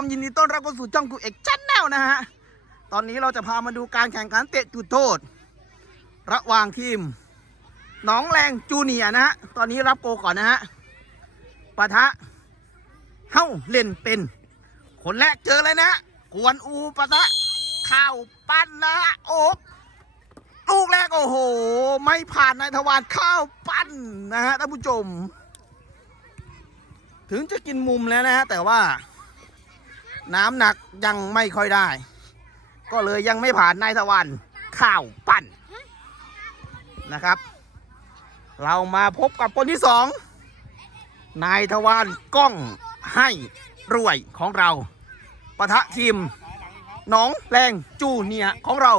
มยินดีต้อนรับเข้าสู่ช่องกูเอกชันแนลนะฮะ ตอนนี้เราจะพามาดูการแข่งขันเตะจุดโทษ ระหว่างทีมหนองแรงจูเนียนะฮะ ตอนนี้รับโกก่อนนะฮะปะทะเฮ้าเล่นเป็น คนแรกเจอเลยนะกวนอูปะทะข้าวปั้นนะฮะโอ้ลูกแรกโอ้โห ไม่ผ่านนายทวารข้าวปั้นนะฮะท่านผู้ชม ถึงจะกินมุมแล้วนะฮะแต่ว่า น้ำหนักยังไม่ค่อยได้ ก็เลยยังไม่ผ่านนายทวันข้าวปั้นนะครับ เรามาพบกับคนที่สองนายทวานกล้องให้รวยของเราปะทะทีมหนองแรงจูเนียของเรา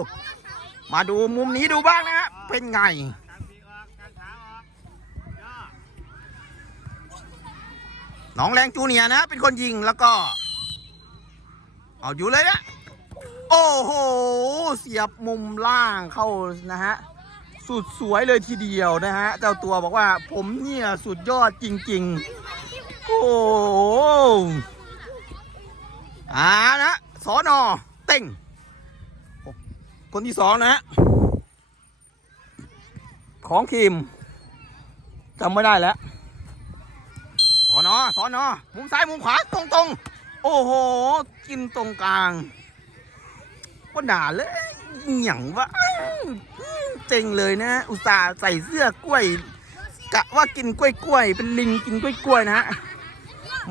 มาดูมุมนี้ดูบ้างนะฮะเป็นไงหนองแรงจูเนียนะ เป็นคนยิงแล้วก็ เอาอยู่เลยนะโอ้โห เสียบมุมล่างเข้านะฮะ สุดสวยเลยทีเดียวนะฮะ เจ้าตัวบอกว่าผมเนี่ยสุดยอดจริง ๆ โอ้โหอ่านะสอนอเต้งคนที่สองนะฮะ ของทีมจำไม่ได้แล้วสอนอสอนอมุมซ้าย มุมขวา ตรงตรงๆ โอ้โห กินตรงกลางว่าด่าเลยหยั่งวะเจ๋งเลยนะ อุตส่าห์ใส่เสื้อกล้วย กะว่ากินกล้วยกล้วย เป็นลิงกินกล้วยกล้วยนะฮะ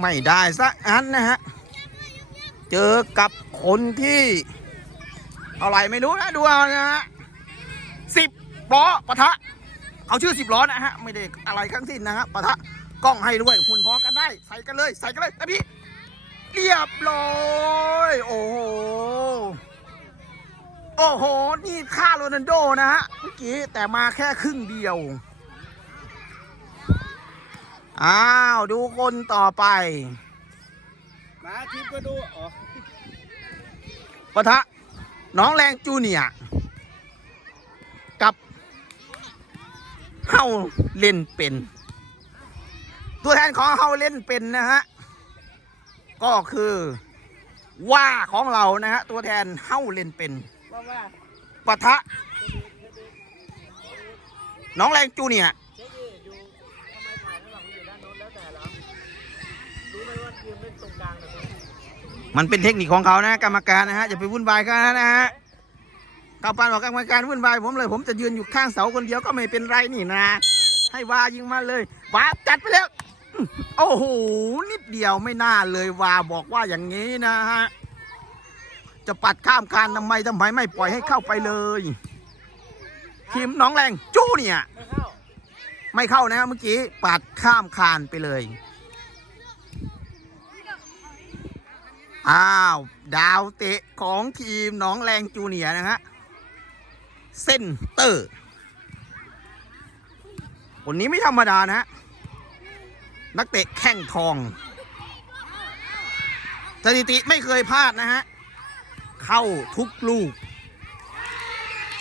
ไม่ได้สักอันนะฮะ เจอกับคนที่อะไรไม่รู้นะดูเอานะฮะสิบล้อปะทะเขาชื่อสิบล้อนะฮะ ไม่ได้อะไรทั้งสิ้นนะฮะปะทะกล้องให้ด้วยหุ่นพอกันได้ ใส่กันเลย ใส่กันเลยนะพี่ รียบร้อยโอ้โหโอ้โห นี่ค่าโรนัลโดนะฮะเมื่อกี้แต่มาแค่ครึ่งเดียว อ้าว ดูคนต่อไป มาทีมก็ดูอ๋อปะทะ น้องแรงจูเนียร์กับเฮาเล่นเป็น ตัวแทนของเฮาเล่นเป็นนะฮะ ก็คือว่าของเรานะฮะตัวแทนเฮาเล่นเป็นว่าว่าปะทะ น้องแรงจูเนียร์เจ๊ดีอยู่ทำไมถ่ายข้างหลังอยู่ด้านโน้นแล้วแต่เหรอรู้ไหมว่ายืนเล่นตรงกลางนะมันเป็นเทคนิคของเขานะกรรมการนะฮะอย่าไปวุ่นวายกันนะฮะก้าวปานบอกกรรมการวุ่นวายผมเลย ผมจะยืนอยู่ข้างเสาคนเดียวก็ไม่เป็นไรนี่นะ ให้วายิงมาเลยวาจัดไปแล้วอื้อ โอ้โห นิดเดียวไม่น่าเลยว่าบอกว่าอย่างนี้นะฮะ จะปัดข้ามคานทำไมทำไมไม่ปล่อยให้เข้าไปเลยทีมน้องแรงจูเนี่ย ไม่เข้านะเมื่อกี้ปัดข้ามคานไปเลย อ้าว ดาวเตะของทีมน้องแรงจูเนียนะฮะ เส้นเตอร์คนนี้ไม่ธรรมดานะฮะ นักเตะแข้งทอง สถิติไม่เคยพลาดนะฮะ เข้าทุกลูก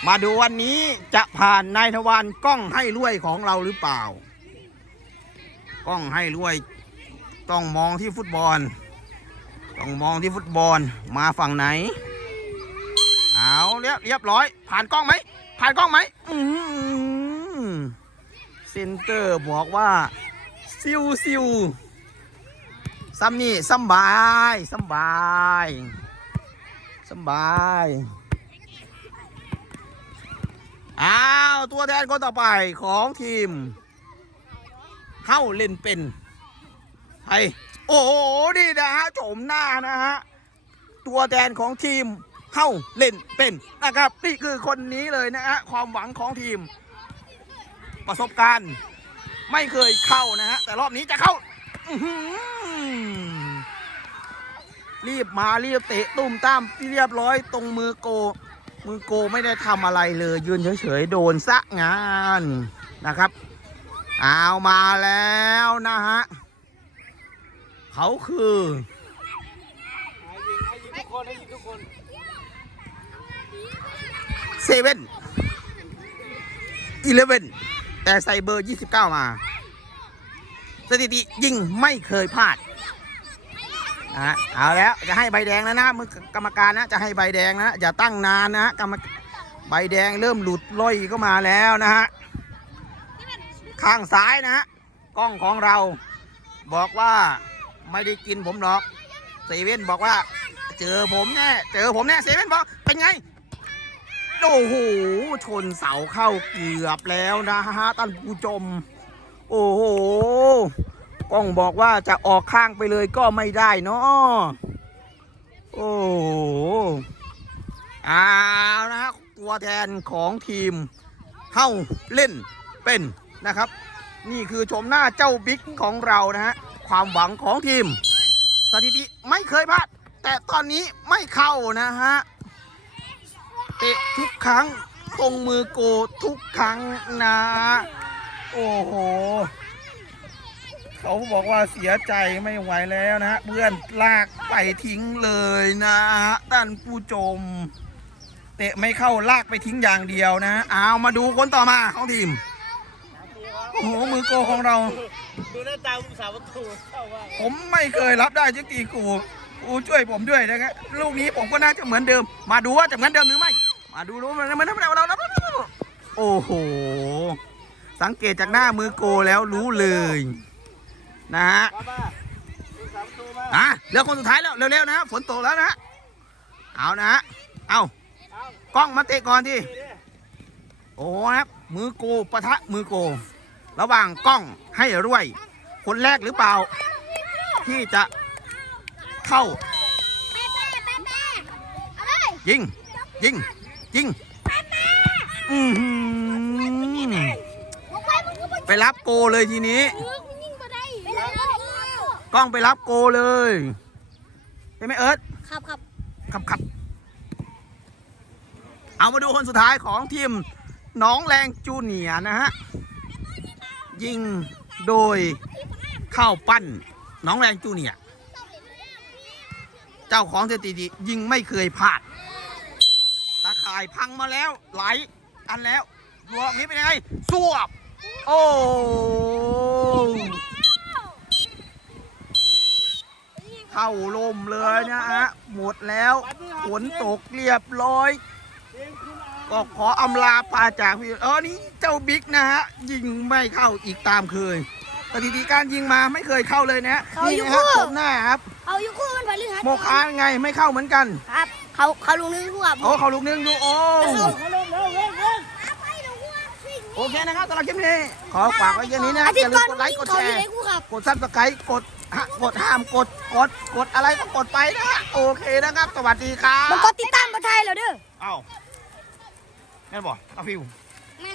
มาดูวันนี้จะผ่านนายทวารกล้องให้รวยของเราหรือเปล่า กล้องให้รวย ต้องมองที่ฟุตบอล ต้องมองที่ฟุตบอลมาฝั่งไหน เอาเรียบเรียบร้อย ผ่านกล้องไหม ผ่านกล้องไหมอืมเซนเตอร์บอกว่า ซิวซิวซัมนี่สบายสบายสบายอ้าวตัวแทนคนต่อไปของทีมเฮ้าเล่นเป็นไทยโอ้โหนี่นะฮะโฉมหน้านะฮะตัวแทนของทีมเฮ้าเล่นเป็นนะครับนี่คือคนนี้เลยนะฮะความหวังของทีมประสบการณ์ ไม่เคยเข้านะฮะแต่รอบนี้จะเข้ารีบมารีบเตะตุ้มตามเรียบร้อยตรงมือโก มือโกไม่ได้ทำอะไรเลย ยืนเฉยๆโดนซะงานนะครับเอามาแล้วนะฮะเขาคือเซเว่นอีเลเว่น แต่ใส่เบอร์ 29 มา สถิติยิงไม่เคยพลาดอะเอาแล้วจะให้ใบแดงแล้วนะมือกรรมการนะจะให้ใบแดงนะอย่าตั้งนานนะกรรมใบแดงเริ่มหลุดล่อยเข้ามาแล้วนะฮะข้างซ้ายนะฮะกล้องของเรา บอกว่าไม่ได้กินผมหรอกเซเว่นบอกว่า เจอผมแน่เจอผมแน่เซเว่นบอกเป็นไง โอ้โห ชนเสาเข้าเกือบแล้วนะฮะท่านผู้ชม โอ้โหกล้องบอกว่าจะออกข้างไปเลยก็ไม่ได้เนาะโอ้โหเอานะฮะตัวแทนของทีมเข้าเล่นเป็นนะครับ นี่คือชมหน้าเจ้าบิ๊กของเรานะฮะความหวังของทีม สถิติไม่เคยพลาด แต่ตอนนี้ไม่เข้านะฮะ เตะทุกครั้ง ตรงมือโกทุกครั้งนะ โอ้โห เขาบอกว่าเสียใจไม่ไหวแล้วนะฮะเพื่อนลากไปทิ้งเลยนะฮะท่านผู้ชมเตะไม่เข้าลากไปทิ้งอย่างเดียวนะเอามาดูคนต่อมาของทีม โอ้โห มือโกของเรา ดูหน้าตาผู้สาวประตูเข้าว่าผมไม่เคยรับได้จักทีกูกูช่วยผมด้วยนะครับลูกนี้ผมก็น่าจะเหมือนเดิม มาดูว่าจะเหมือนเดิมหรือไม่ มาดูรู้มันมันมันเราเราโอ้โห สังเกตจากหน้ามือโกแล้วรู้เลย นะฮะป้าป้าผู้สาวประตูมาอะเหลือคนสุดท้ายแล้วเร็วๆนะฮะฝนตกแล้วนะฮะเอานะฮะเอาเอากล้องมาเตะก่อนทีดีดิโอ้โหครับมือโกปะทะมือโก ระหว่างกล้องให้รวย คนแรกหรือเปล่า ที่จะเข้ายิงยิง ยิงอือหือไปรับโกเลยทีนี้ กล้องไปรับโกเลยใช่ไหมเอิร์ธครับครับครับครับเอามาดูคนสุดท้ายของทีมหน้องแรงจูเนียร์นะฮะ ยิงโดยเข้าปั้นหน้องแรงจูเนียร์เจ้าของสถิติยิงไม่เคยพลาดตา ข่ายพังมาแล้วไหลายอันแล้วดวงนี้เป็นยังไงสวบ โอ้เข้าลมเลยนะฮะหมดแล้วฝนตกเรียบร้อยทีมคุณอาก็ขออำลาพาจากพี่เออนี่เจ้าบิ๊กนะฮะ ยิงไม่เข้าอีกตามเคยสถิติการยิงมาไม่เคยเข้าเลยนะฮะเขานี่อยู่นะฮะคู่ชมหน้าครับเขาอยู่คู่มันพฤหัสโมคาไงไม่เข้าเหมือนกันครับ เขาเขาลุงนึงคู่ครับโอ้เขาลูกนึงดูโอ้เขาลงแล้วเร่งเร่งโอเคนะครับสำหรับคลิปนี้ ขอฝากไว้แค่นี้นะอาอทิตย่าย์ลืก่อมนกดไลค์กดเขาแชอยู่ร์ในคู่ครับกดซับสไครต์กดฮะกดห้ามกดกดกดอะไรก็กดไปนะฮะโอเคนะครับ สวัสดีครับมันก็ติดตามประเทศเราเด้อเอ้าแม่นบอกเอาฟิวแม่น